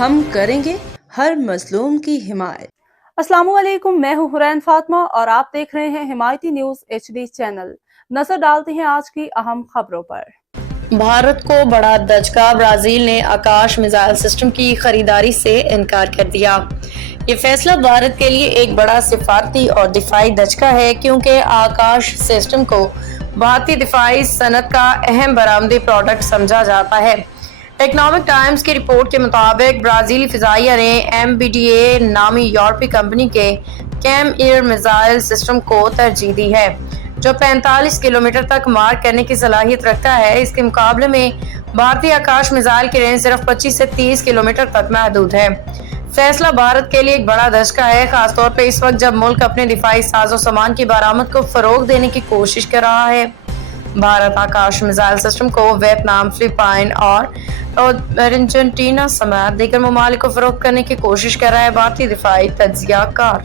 ہم کریں گے ہر مظلوم کی حمایت۔ السلام علیکم، میں ہوں حرین فاطمہ اور آپ دیکھ رہے ہیں حمایتی نیوز HD چینل۔ نظر ڈالتے ہیں آج کی اہم خبروں پر۔ بھارت کو بڑا دھچکا، برازیل نے آکاش میزائل سسٹم کی خریداری سے انکار کر دیا۔ یہ فیصلہ بھارت کے لیے ایک بڑا سفارتی اور دفاعی دھچکا ہے، کیونکہ آکاش سسٹم کو بھارتی دفاعی صنعت کا اہم برآمدی پروڈکٹ سمجھا جاتا ہے۔ اکنامک ٹائمز کی رپورٹ کے مطابق برازیلی فضائیہ نے MBDA نامی یورپی کمپنی کے کیم ایئر میزائل سسٹم کو ترجیح دی ہے، جو 45 کلومیٹر تک مار کرنے کی صلاحیت رکھتا ہے۔ اس کے مقابلے میں بھارتی آکاش میزائل کی رینج صرف 25 سے 30 کلومیٹر تک محدود ہے۔ فیصلہ بھارت کے لیے ایک بڑا دھچکا ہے، خاص طور پہ اس وقت جب ملک اپنے دفاعی ساز و سامان کی برآمد کو فروغ دینے کی کوشش کر رہا ہے۔ بھارت آکاش میزائل سسٹم کو ویتنام، فلپائن اور ارجنٹینا سمیت دیگر ممالک کو فروخت کرنے کی کوشش کر رہا ہے۔ بھارتی دفاعی تجزیہ کار